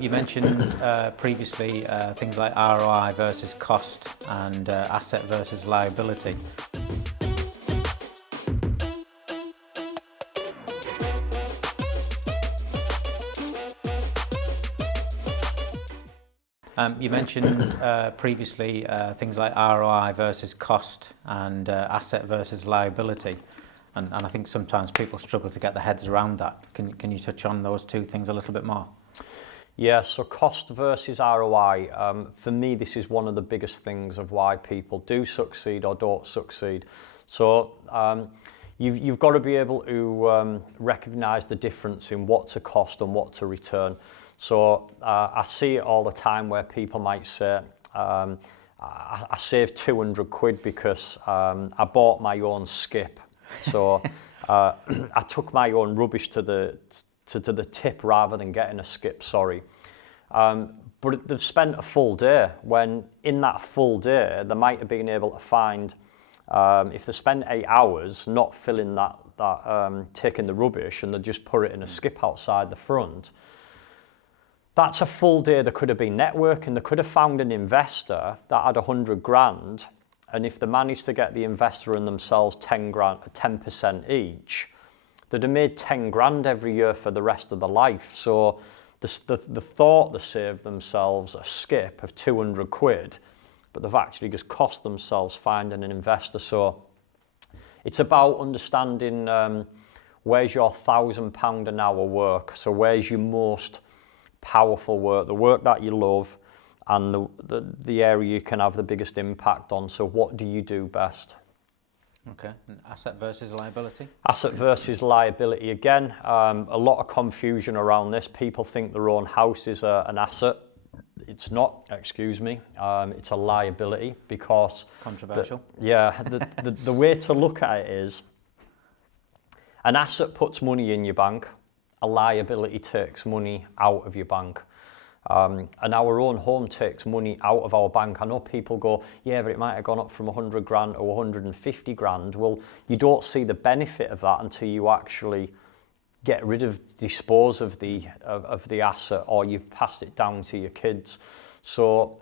You mentioned previously things like ROI versus cost and asset versus liability. You mentioned previously things like ROI versus cost and asset versus liability. And I think sometimes people struggle to get their heads around that. Can you touch on those two things a little bit more? Yeah, so cost versus ROI. For me, this is one of the biggest things of why people do succeed or don't succeed. So you've got to be able to recognize the difference in what to cost and what to return. So I see it all the time where people might say, I saved 200 quid because I bought my own skip. So I took my own rubbish to the tip rather than getting a skip, sorry. But they've spent a full day when in that full day they might have been able to find, if they spent 8 hours not filling taking the rubbish and they just put it in a skip outside the front, that's a full day. They could have been networking, they could have found an investor that had 100 grand, and if they managed to get the investor and themselves 10 grand, 10% each, they'd have made 10 grand every year for the rest of their life. So the thought they saved themselves a skip of 200 quid, but they've actually just cost themselves finding an investor. So it's about understanding where's your £1,000 an hour work. So where's your most powerful work, the work that you love, and the area you can have the biggest impact on. So what do you do best? Okay, and asset versus liability? Asset versus liability, again, a lot of confusion around this. People think their own house is an asset. It's not, excuse me, it's a liability because... Controversial. The way to look at it is, an asset puts money in your bank, a liability takes money out of your bank. And our own home takes money out of our bank. I know people go, yeah, but it might have gone up from 100 grand or 150 grand. Well, you don't see the benefit of that until you actually dispose of the asset, or you've passed it down to your kids. So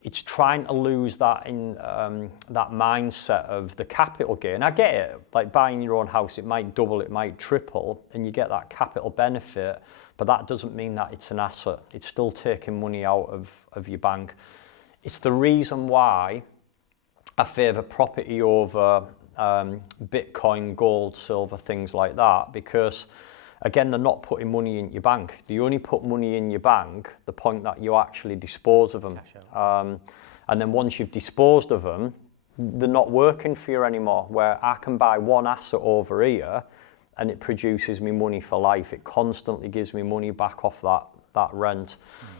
it's trying to lose that in that mindset of the capital gain. I get it, like buying your own house, it might double, it might triple, and you get that capital benefit, but that doesn't mean that it's an asset. It's still taking money out of your bank. It's the reason why I favour property over Bitcoin, gold, silver, things like that, because again, they're not putting money in your bank. You only put money in your bank the point that you actually dispose of them. And then once you've disposed of them, they're not working for you anymore, where I can buy one asset over here and it produces me money for life. It constantly gives me money back off that rent.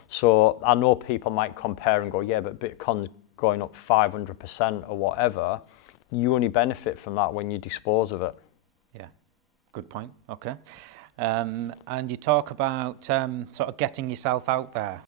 So I know people might compare and go, yeah, but Bitcoin's going up 500% or whatever. You only benefit from that when you dispose of it. Yeah, good point. Okay. And you talk about sort of getting yourself out there.